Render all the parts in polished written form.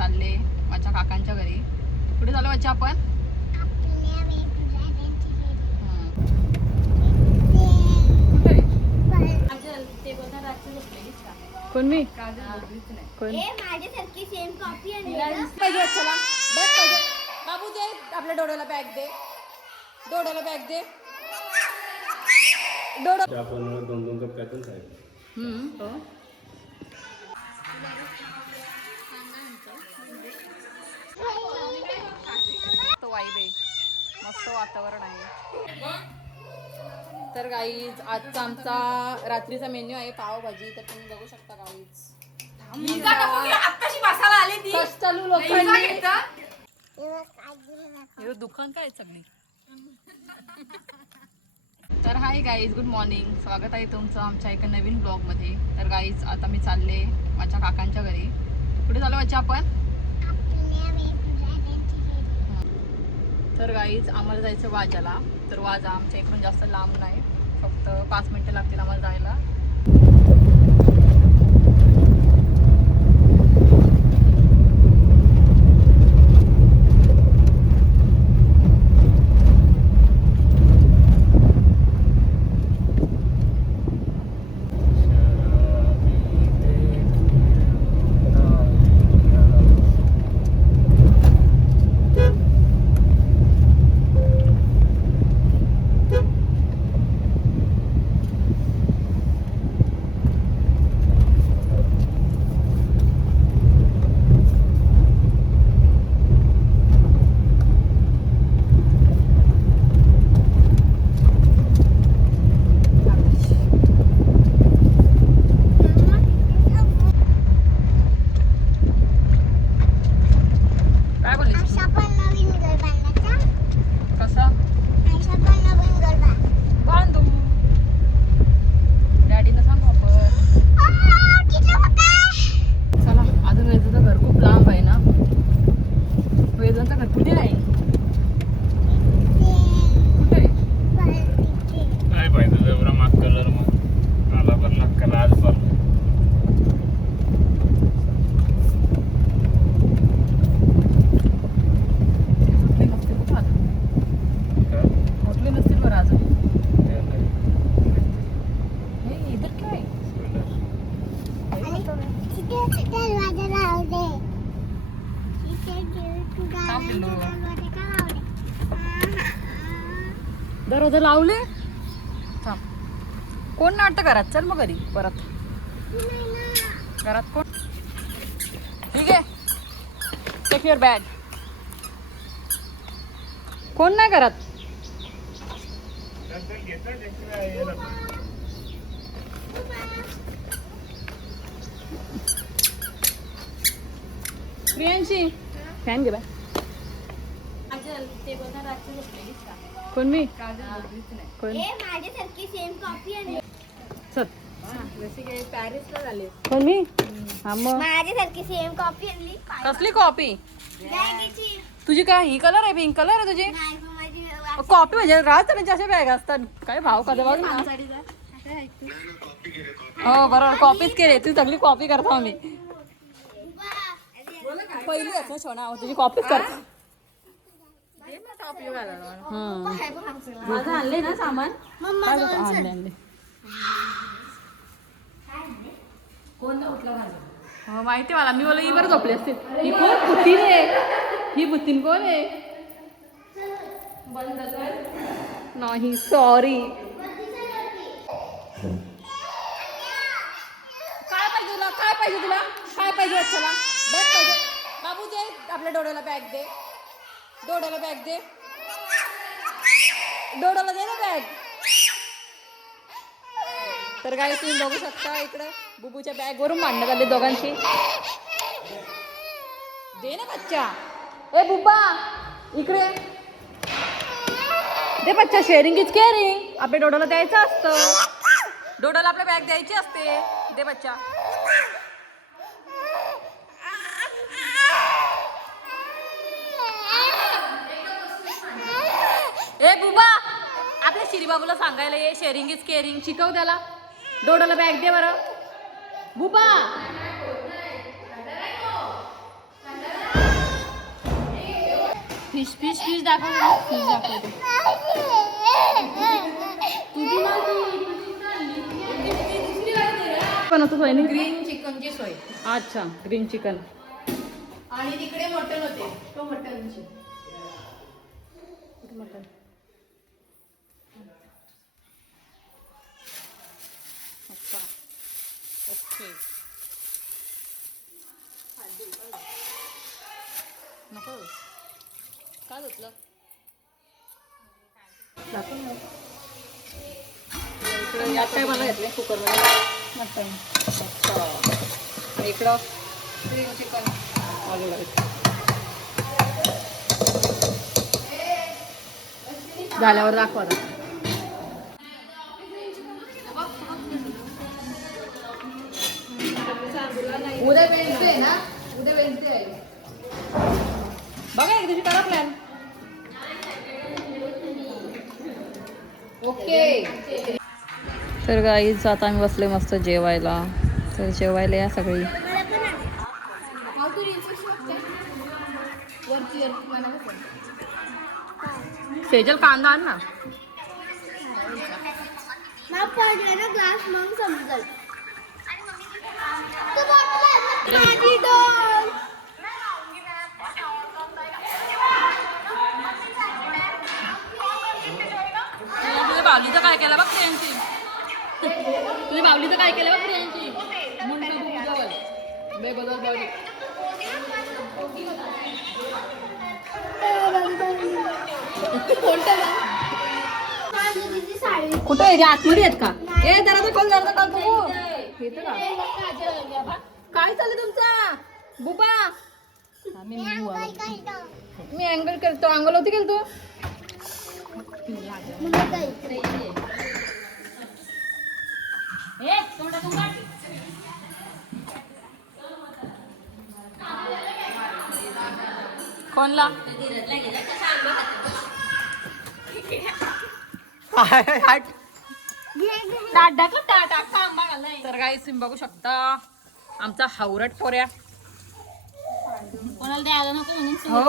चालले माझ्या काकांच्या घरी. कुठे चाललो बच्चा आपण? कोण मी? कोण? माझ्यासारखी सेम कॉपी पाहिजे चला बघ पाहिजे. बाबू दे आपल्या डोळ्याला बॅग दे. डोळ्याला बॅग दे. डोळा आपण 2-2 कप त्यातून खायचं. हो. मस्त वाईब आहे, मस्त वातावरण आहे. तर गाईज आजचा आमचा रात्रीचा मेन्यू आहे पावभाजी. तर तुम्ही बघू शकता गाईज. चालू लोकांनी दुकान काय सगळी. तर हाय गाईज, गुड मॉर्निंग. स्वागत आहे तुमचं आमच्या एका नवीन ब्लॉगमध्ये. तर गाईज आता मी चालले माझ्या काकांच्या घरी. कुठे चाललो बच्चा आपण? तर गाईज आम्हाला जायचं वाजाला. तर वाजा आमच्या इकडून जास्त लांब नाही, फक्त 5 मिनिटं लागतील आम्हाला जायला. दरवाजा लावले. कोण नाटक घरात? चल मग घरी परत. घरात कोण? ठीक आहे, टेक युअर बॅग. कोण नाही घरात? प्रियांशी फॅन घे बाय. कोण मी? कोण? माझ्यासारखी सेम कॉपी पॅरिसला झाले. कोण मी? हा मग माझ्यासारखी सेम कॉपी आणली. कसली कॉपी? तुझी काय ही कलर आहे? पिंक कलर आहे तुझी कॉपी. म्हणजे राजस्थानाची अशा बॅग असतात. काय भाव का बघ ना. हो बरोबर, कॉपीच केली. तू सगळी कॉपी करतो आम्ही. पहिली असं सोना तुझी कॉपीच करतो. माझं आणले ना सामान. आणले हो माहिती मला. मी बोला ही बरं झोपली असते. ही कोण बुतीन आहे? ही बुतीन कोण आहे? नाही सॉरी. काय पाहिजे तुला? काय पाहिजे तुला? काय पाहिजे चला बघ पाहिजे. बाबू दे आपल्या डोळ्याला बॅग दे. डोळ्याला बॅग दे. डोळ्याला दे ना बॅग. तर काय तुम्ही बघू शकता इकडं बुबूच्या बॅग वरून भांडण्यात आले दोघांची. दे ना बच्चा. ए बुब्बा इकडे दे. बच्चा शेअरिंग इज केअरिंग. आपल्या डोळ्याला द्यायचं असतं. डोळ्याला आपल्या बॅग द्यायची असते. दे बच्चा. ए बुबा आपल्या श्रीबाबूला सांगायला ये शेअरिंग इज केअरिंग. शिकव त्याला. डोळ्याला बॅग दे बरं बुबा. फिश फिश फिश दाखव फिश दाखवते. बनवतो सोय ग्रीन चिकनची सोय. अच्छा ग्रीन चिकन. आणि तिकडे मटन होते. तो मटनची. मटन. अच्छा ओके. नको काय घेतलं इकडे यात काय मला घेतलं कुकरमध्ये मटन. अच्छा आणि इकडं ग्रीन चिकन. आलू झाल्यावर दाखवा आता. उद्या वेन्सडे आहे ना. उद्या वेन्सडे आहे. बघा एक दिवशी करा प्लॅन. ओके. तर गाईच आता आम्ही बसले मस्त जेवायला. तर जेवायला या सगळी. सेजल कांदा आण ना. मग पडले ना ग्लास मग समजल. तुझ्या बावलीचं काय केलं बघ प्रियांची. तुझ्या बावलीचं काय केलं बघ प्रियांची. बदल बावली. कुठे आहे आतमध्ये आहेत का. ए जरा कोण जरा का तू येतं का. काय चाललं तुमचा बुबा. मी अँगल करतो. अंगल होती केलं तू. कोणला तर काही तुम्ही बघू शकता आमचा हावरट पोऱ्या. कोणाला द्यायला नको म्हणून हो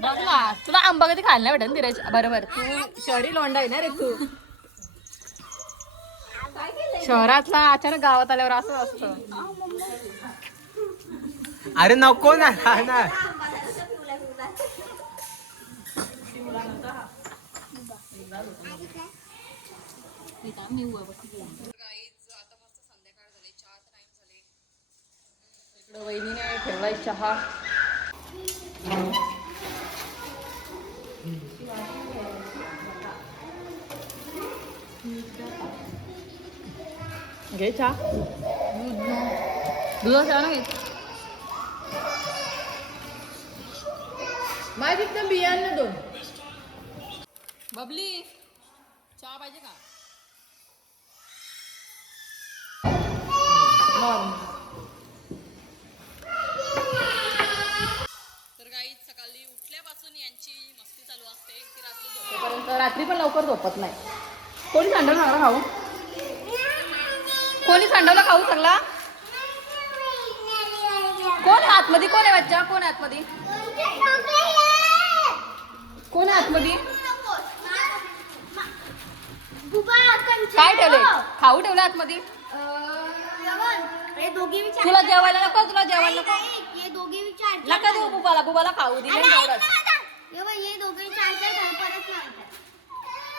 बघ ना तुला आंबा कधी खायला नाही भेटेल धीरज. बरोबर तू शहरी लोंडा आहे ना रे तू. शहरातला अचानक गावात आल्यावर असं असतं. अरे नको ना ना. इकडं वहिनीने ठेवलाय चहा. घे चहा. दुधाचा चहा ना घेत. माझी तर बियाणं 2. बबली चहा पाहिजे का. तर काही सकाळी उठल्यापासून यांची मस्ती चालू असते की रात्री झोपेपर्यंत. रात्री पण लवकर झोपत नाही. कोणी सांडवलं चांगला खाऊ. कोणी सांडवलं खाऊ चांगला. कोण आतमध्ये. कोण आहे बच्चा. कोण आहे आतमध्ये. कोण आहे आतमध्ये. काय ठेवलंय खाऊ ठेवलं आतमध्ये. तुला जेवायला नको. तुला जेवायला नको. ये दोघे विचार. नका देऊ बुबाला. बुबाला खाऊ दिले तेवढंच. ये दोघे विचार परत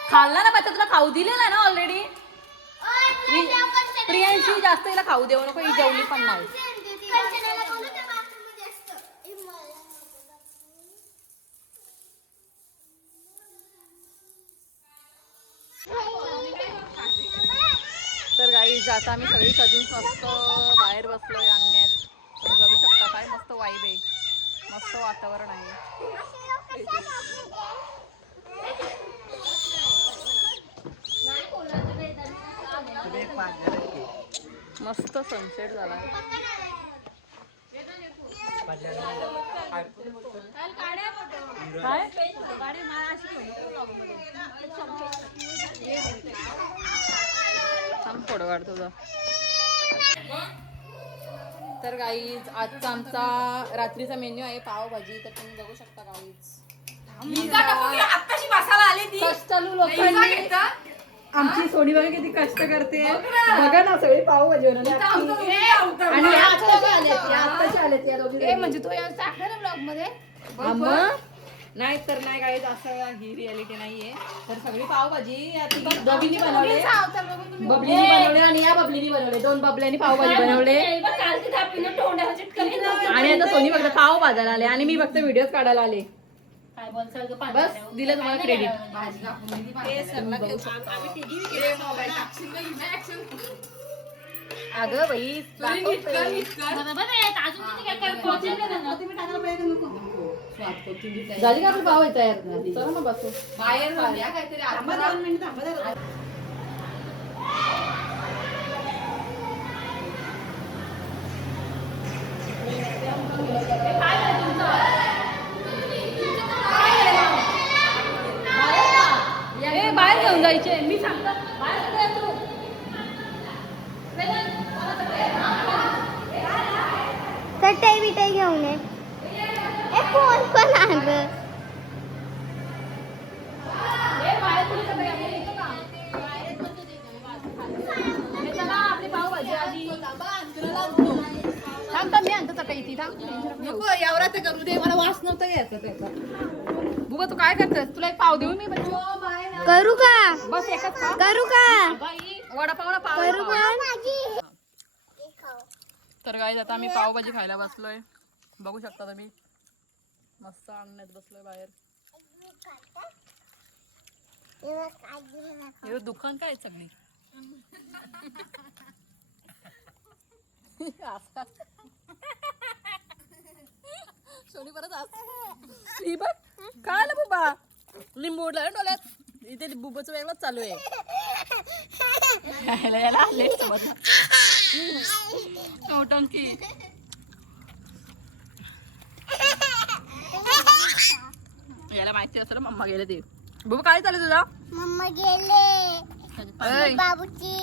खाल्ला ना बच्चा. तुला खाऊ दिलेला ना ऑलरेडी. प्रियांशी जास्त हिला खाऊ देऊ नको. ही जेवली पण नाही. तर गाईज आता आम्ही सगळी सजून मस्त बाहेर बसलोय अंगण्यात. तुम्ही बघू शकता काय मस्त वाईब आहे. मस्त वातावरण आहे. मस्त सनसेट झाला. फोटो काढ तुझा. तर गाईज आजचा आमचा रात्रीचा मेन्यू आहे पावभाजी. तर तुम्ही बघू शकता गाईज आत्ताशी बसायला आली ती कष्टालू लोकांनी आमची सोनी बघा किती कष्ट करते बघा ना सगळी पावभाजी बनवली आणि या आत्ताच्या आल्यात या दोघी म्हणजे तू टाकलं ना ब्लॉग मध्ये नाही तर नाही काय असं ही रियालिटी नाहीये तर सगळी पावभाजी या दोघींनी बनवले बबलीनी बनवले आणि या बबलीनी बनवले 2 बबल्यांनी पावभाजी बनवले आणि आता सोनी फक्त पाव भाजायला आले आणि मी फक्त व्हिडिओ काढायला आले बस दिलं तुम्हाला क्रेडिट अगं बाई झाली का आपली पाव तयार चला मग बसू बाहेर काहीतरी बाहेर घेऊन जायचे मी सांगतो चटई बिटई घेऊन ये फोन पण आण मी आणतो चटई ती नको एवढा तर करू दे मला वास नव्हता घ्यायचा त्याचा बुबा तू काय करतेस तुला एक पाव देऊ मी बच्चू करू का बस एकच पाव करू का वडापावला पाव करू आहे. का तर गाईज आता आम्ही पावभाजी खायला बसलोय बघू शकता तुम्ही मस्त अंगणात बसलोय बाहेर हे दुकान काय आहे सगळी सोनी परत ही बघ काय आलं बाबा लिंबू उडला डोल्यात इथे बुबाचं वेगळंच चालू आहे याला लेट समजलं नौटंकी याला माहिती असेल मम्मा गेले ते बुबा काय चालू तुझा मम्मा गेले बाबूची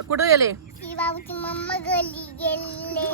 कुठं गेले बाबूची मम्मा गेले